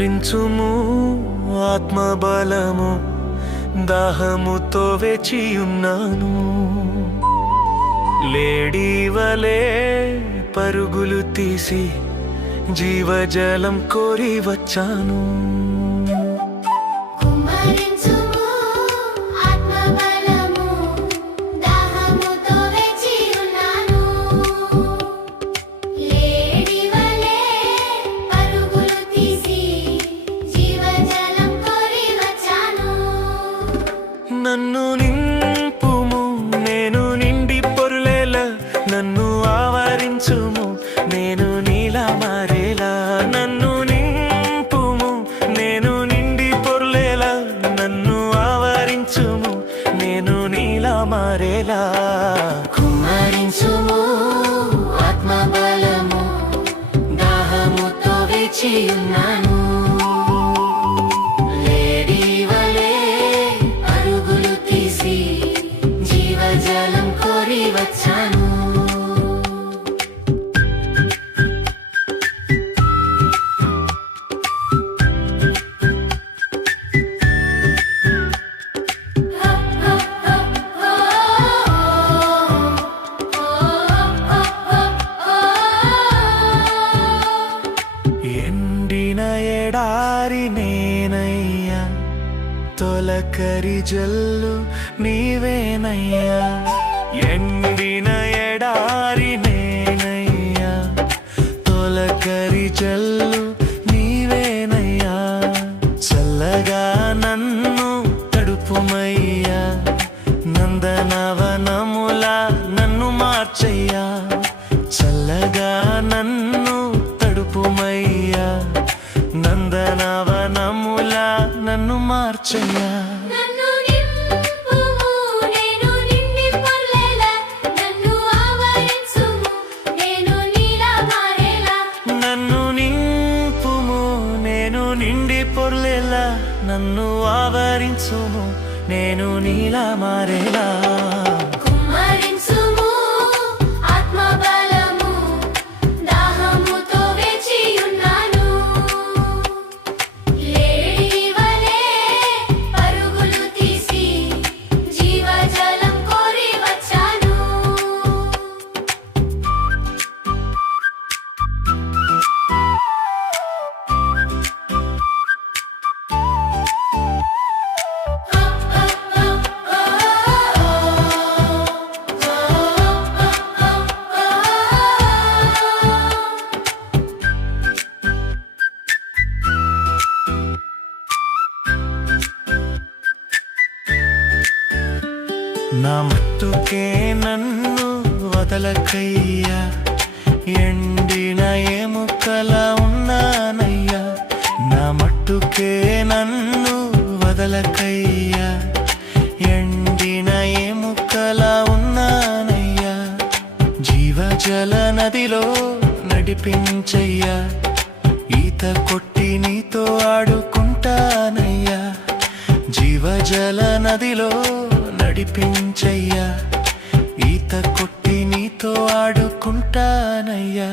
కుమ్మరించుము ఆత్మబలము, దాహముతో వేచియున్నాను. లేడివలే పరుగులు తీసి జీవజలం కోరి వచ్చాను. నన్ను నింపుము, నేను నిండి పొర్లేలా, నన్ను ఆవరించుము, నేను నీలా మారేలా. నన్ను నింపుము, నేను నిండి పొర్లేలా, నన్ను ఆవరించుము, నేను నీలా మారేలా. కుమ్మరించుము ఆత్మబలము, దాహముతో వేచియున్నాను. జీవజలం కోరి వచ్చాను. ఎండిన ఎడారి నేనయ్యా, తొలకరి జల్లు నీవేనయ్యా. ఎండిన ఎడారి నేనయ్యా, తొలకరి జల్లు నీవేనయ్యా. చల్లగా నన్ను తడుపుమయ్యా, నందనవనములా నన్ను మార్చయ్యా. చల్లగా నన్ను తడుపుమయ్యా, నందనవనములా నన్ను మార్చయ్యా. నన్ను నింపుము, నేను నిండి పొర్లేలా, నన్ను ఆవరించుము, నేను నీలా మారేలా. నన్ను నింపుము, నేను నిండి పొర్లేలా, నన్ను ఆవరించుము, నేను నీలా మారేలా. కుమ్మరించుము ఆత్మబలము, దాహముతో వేచియున్నాను. లేడివలే పరుగులు తీసి జీవజలం కోరి వచ్చాను. నా మట్టుకే నన్ను వదలకయ్యా, ఎండిన ఎముకలా ఉన్నానయ్యా. నా మట్టుకే నన్ను వదలకయ్యా, ఎండిన ఎముకలా ఉన్నానయ్యా. జీవజల నదిలో నడిపించయ్యా, ఈత కొట్టి నీతో ఆడుకుంటానయ్యా. జీవజల నదిలో నడిపించయ్యా, ఈత కొట్టి నీతో ఆడుకుంటానయ్యా.